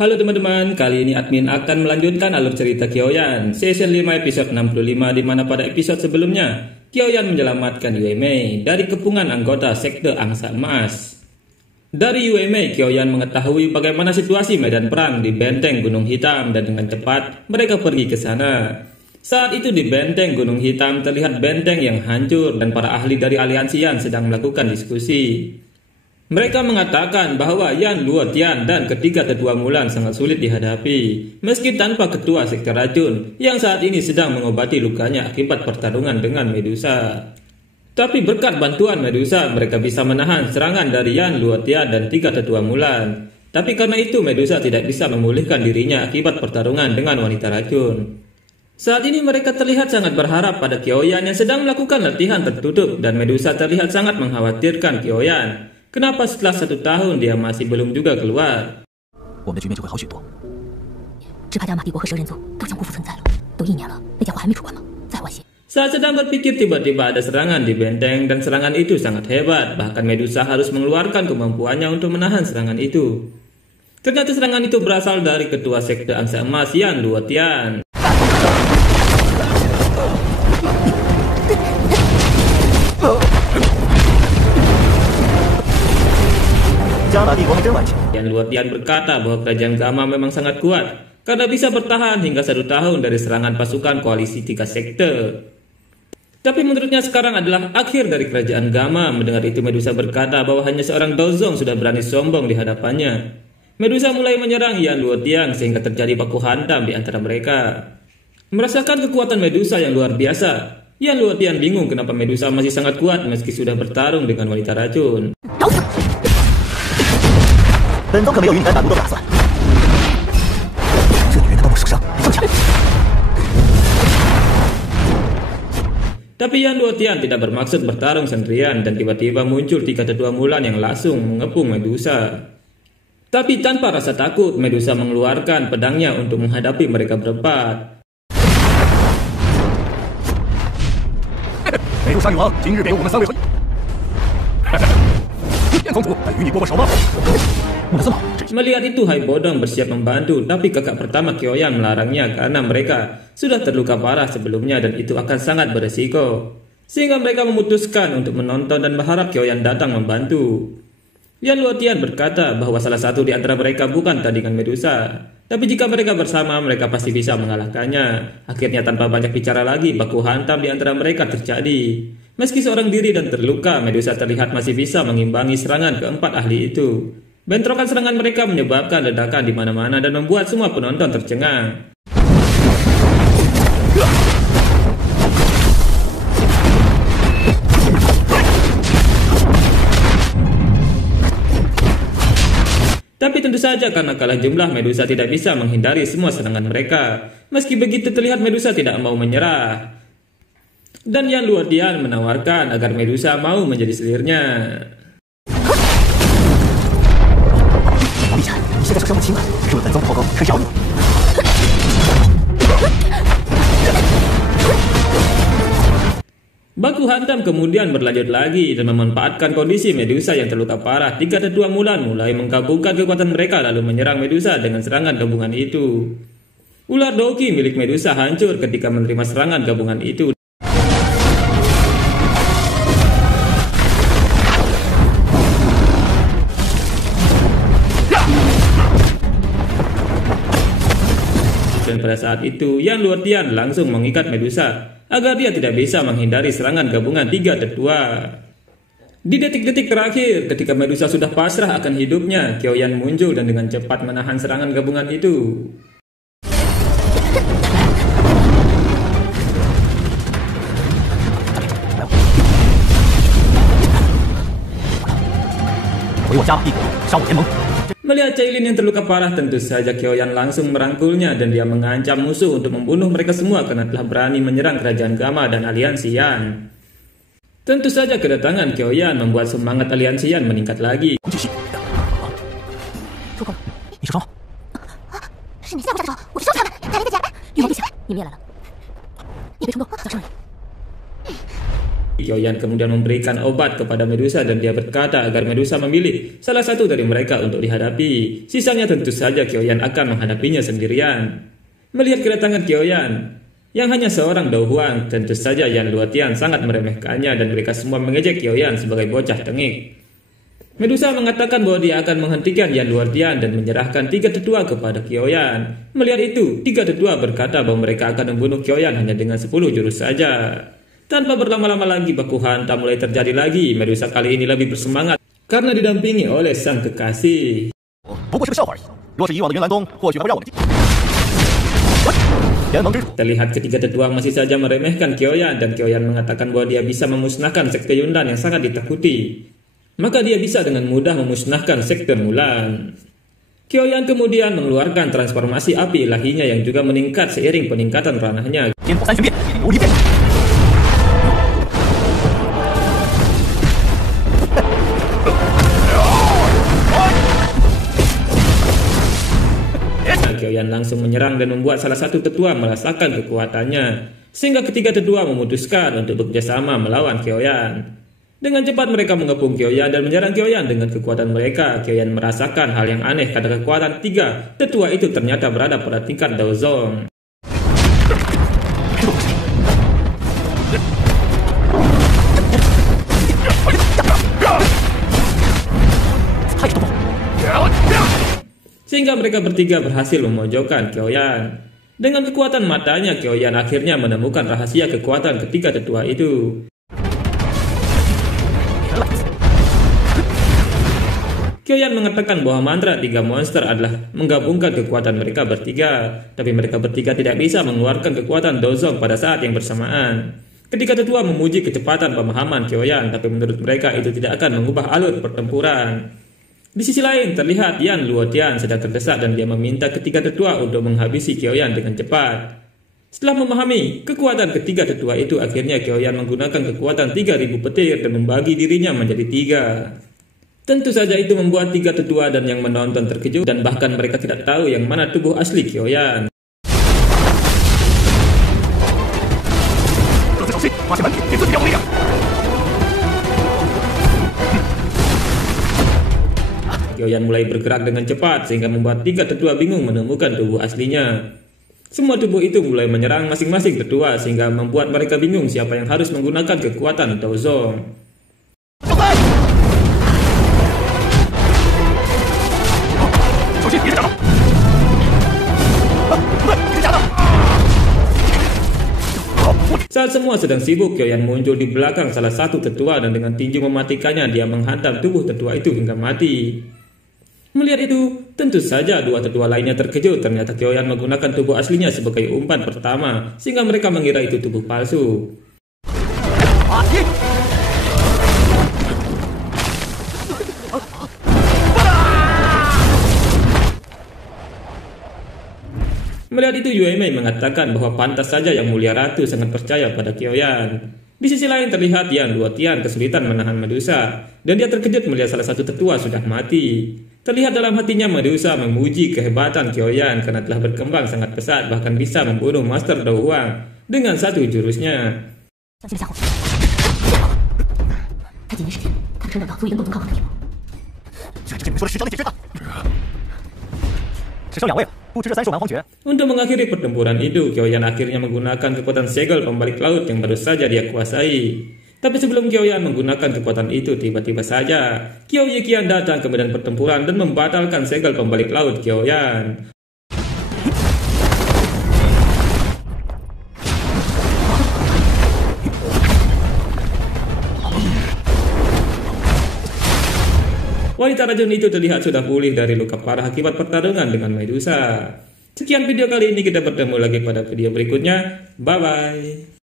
Halo teman-teman, kali ini admin akan melanjutkan alur cerita Kyoyan Season 5 episode 65, di mana pada episode sebelumnya Kyoyan menyelamatkan Yuemei dari kepungan anggota sekte Angsa Emas. Dari Yuemei, Kyoyan mengetahui bagaimana situasi medan perang di benteng Gunung Hitam dan dengan cepat mereka pergi ke sana. Saat itu di benteng Gunung Hitam terlihat benteng yang hancur dan para ahli dari aliansi Yan sedang melakukan diskusi. Mereka mengatakan bahwa Yan Luotian dan ketiga tetua Mulan sangat sulit dihadapi, meski tanpa ketua sekte racun yang saat ini sedang mengobati lukanya akibat pertarungan dengan Medusa. Tapi berkat bantuan Medusa, mereka bisa menahan serangan dari Yan Luotian dan tiga tetua Mulan. Tapi karena itu Medusa tidak bisa memulihkan dirinya akibat pertarungan dengan wanita racun. Saat ini mereka terlihat sangat berharap pada Kyoyan yang sedang melakukan latihan tertutup, dan Medusa terlihat sangat mengkhawatirkan Kyoyan. Kenapa setelah 1 tahun dia masih belum juga keluar? Saat sedang berpikir, tiba-tiba ada serangan di benteng dan serangan itu sangat hebat. Bahkan Medusa harus mengeluarkan kemampuannya untuk menahan serangan itu. Ternyata serangan itu berasal dari ketua sekte Angsa Emas Yan Luotian. Yan Luotian berkata bahwa kerajaan Gama memang sangat kuat karena bisa bertahan hingga 1 tahun dari serangan pasukan koalisi 3 sekte. Tapi menurutnya sekarang adalah akhir dari kerajaan Gama. Mendengar itu Medusa berkata bahwa hanya seorang Dozong sudah berani sombong di hadapannya. Medusa mulai menyerang Yan Luotian sehingga terjadi baku hantam di antara mereka. Merasakan kekuatan Medusa yang luar biasa, Yan Luotian bingung kenapa Medusa masih sangat kuat meski sudah bertarung dengan wanita racun. Tapi Yan Luotian tidak bermaksud bertarung sendirian, dan tiba-tiba muncul 3 tetua Mulan yang langsung mengepung Medusa. Tapi tanpa rasa takut, Medusa mengeluarkan pedangnya untuk menghadapi mereka berempat. Melihat itu, Hai Bodong bersiap membantu, tapi kakak pertama Kyoyan melarangnya karena mereka sudah terluka parah sebelumnya dan itu akan sangat beresiko. Sehingga mereka memutuskan untuk menonton dan berharap Kyoyan datang membantu. Yan Luotian berkata bahwa salah satu di antara mereka bukan tandingan Medusa, tapi jika mereka bersama mereka pasti bisa mengalahkannya. Akhirnya tanpa banyak bicara lagi, baku hantam di antara mereka terjadi. Meski seorang diri dan terluka, Medusa terlihat masih bisa mengimbangi serangan keempat ahli itu. Bentrokan serangan mereka menyebabkan ledakan di mana-mana dan membuat semua penonton tercengang. Tapi tentu saja karena kalah jumlah, Medusa tidak bisa menghindari semua serangan mereka. Meski begitu terlihat Medusa tidak mau menyerah. Dan Yan Luotian menawarkan agar Medusa mau menjadi selirnya. Baku hantam kemudian berlanjut lagi dan memanfaatkan kondisi Medusa yang terluka parah. 3 tetua Mulan mulai menggabungkan kekuatan mereka lalu menyerang Medusa dengan serangan gabungan itu. Ular Doki milik Medusa hancur ketika menerima serangan gabungan itu. Dan pada saat itu, Yan Luotian langsung mengikat Medusa agar dia tidak bisa menghindari serangan gabungan 3 tetua. Di detik-detik terakhir, ketika Medusa sudah pasrah akan hidupnya, Kyoyan muncul dan dengan cepat menahan serangan gabungan itu. Melihat Cailin yang terluka parah, tentu saja Kyoyan langsung merangkulnya dan dia mengancam musuh untuk membunuh mereka semua karena telah berani menyerang kerajaan Gama dan aliansi Yan. Tentu saja kedatangan Kyoyan membuat semangat aliansi Yan meningkat lagi. Kyoyan kemudian memberikan obat kepada Medusa dan dia berkata agar Medusa memilih salah satu dari mereka untuk dihadapi. Sisanya tentu saja Kyoyan akan menghadapinya sendirian. Melihat kedatangan Kyoyan yang hanya seorang Do Hwang, tentu saja Yan Luotian sangat meremehkannya dan mereka semua mengejek Kyoyan sebagai bocah tengik. Medusa mengatakan bahwa dia akan menghentikan Yan Luotian dan menyerahkan 3 tetua kepada Kyoyan. Melihat itu, 3 tetua berkata bahwa mereka akan membunuh Kyoyan hanya dengan 10 jurus saja. Tanpa berlama-lama lagi, baku hantam mulai terjadi lagi. Medusa kali ini lebih bersemangat karena didampingi oleh sang kekasih. Terlihat ketiga tetua masih saja meremehkan Kyoyan dan Kyoyan mengatakan bahwa dia bisa memusnahkan sekte Yundan yang sangat ditakuti. Maka dia bisa dengan mudah memusnahkan sekte Mulan. Kyoyan kemudian mengeluarkan transformasi api ilahinya yang juga meningkat seiring peningkatan ranahnya. Kyoyan langsung menyerang dan membuat salah satu tetua merasakan kekuatannya, sehingga ketiga tetua memutuskan untuk bekerjasama melawan Kyoyan. Dengan cepat mereka mengepung Kyoyan dan menyerang Kyoyan dengan kekuatan mereka. Kyoyan merasakan hal yang aneh karena kekuatan 3 tetua itu ternyata berada pada tingkat Daozong. Sehingga mereka bertiga berhasil memojokkan Kyoyan. Dengan kekuatan matanya, Kyoyan akhirnya menemukan rahasia kekuatan ketiga tetua itu. Kyoyan mengatakan bahwa mantra 3 monster adalah menggabungkan kekuatan mereka bertiga, tapi mereka bertiga tidak bisa mengeluarkan kekuatan Daozong pada saat yang bersamaan. Ketiga tetua memuji kecepatan pemahaman Kyoyan, tapi menurut mereka itu tidak akan mengubah alur pertempuran. Di sisi lain, terlihat Yan Luotian sedang terdesak dan dia meminta ketiga tetua untuk menghabisi Kyoyan dengan cepat. Setelah memahami kekuatan ketiga tetua itu, akhirnya Kyoyan menggunakan kekuatan 3000 petir dan membagi dirinya menjadi 3. Tentu saja itu membuat 3 tetua dan yang menonton terkejut dan bahkan mereka tidak tahu yang mana tubuh asli Kyoyan. Kyoyan mulai bergerak dengan cepat sehingga membuat 3 tetua bingung menemukan tubuh aslinya. Semua tubuh itu mulai menyerang masing-masing tetua sehingga membuat mereka bingung siapa yang harus menggunakan kekuatan Daozong. Saat semua sedang sibuk, Kyoyan muncul di belakang salah satu tetua dan dengan tinju mematikannya dia menghantam tubuh tetua itu hingga mati. Melihat itu, tentu saja 2 tetua lainnya terkejut. Ternyata Kyoyan menggunakan tubuh aslinya sebagai umpan pertama, sehingga mereka mengira itu tubuh palsu. Melihat itu, Yue Mei mengatakan bahwa pantas saja Yang Mulia Ratu sangat percaya pada Kyoyan. Di sisi lain terlihat Yan Luotian kesulitan menahan Medusa, dan dia terkejut melihat salah satu tetua sudah mati. Terlihat dalam hatinya Medusa memuji kehebatan Kyoyan karena telah berkembang sangat pesat, bahkan bisa membunuh Master Do Hwang dengan 1 jurusnya. Untuk mengakhiri pertempuran itu, Kyoyan akhirnya menggunakan kekuatan segel pembalik laut yang baru saja dia kuasai. Tapi sebelum Kyoyan menggunakan kekuatan itu, tiba-tiba saja Kyo Yikian datang ke medan pertempuran dan membatalkan segel pembalik laut Kyoyan. Wanita racun itu terlihat sudah pulih dari luka parah akibat pertarungan dengan Medusa. Sekian video kali ini, kita bertemu lagi pada video berikutnya. Bye-bye.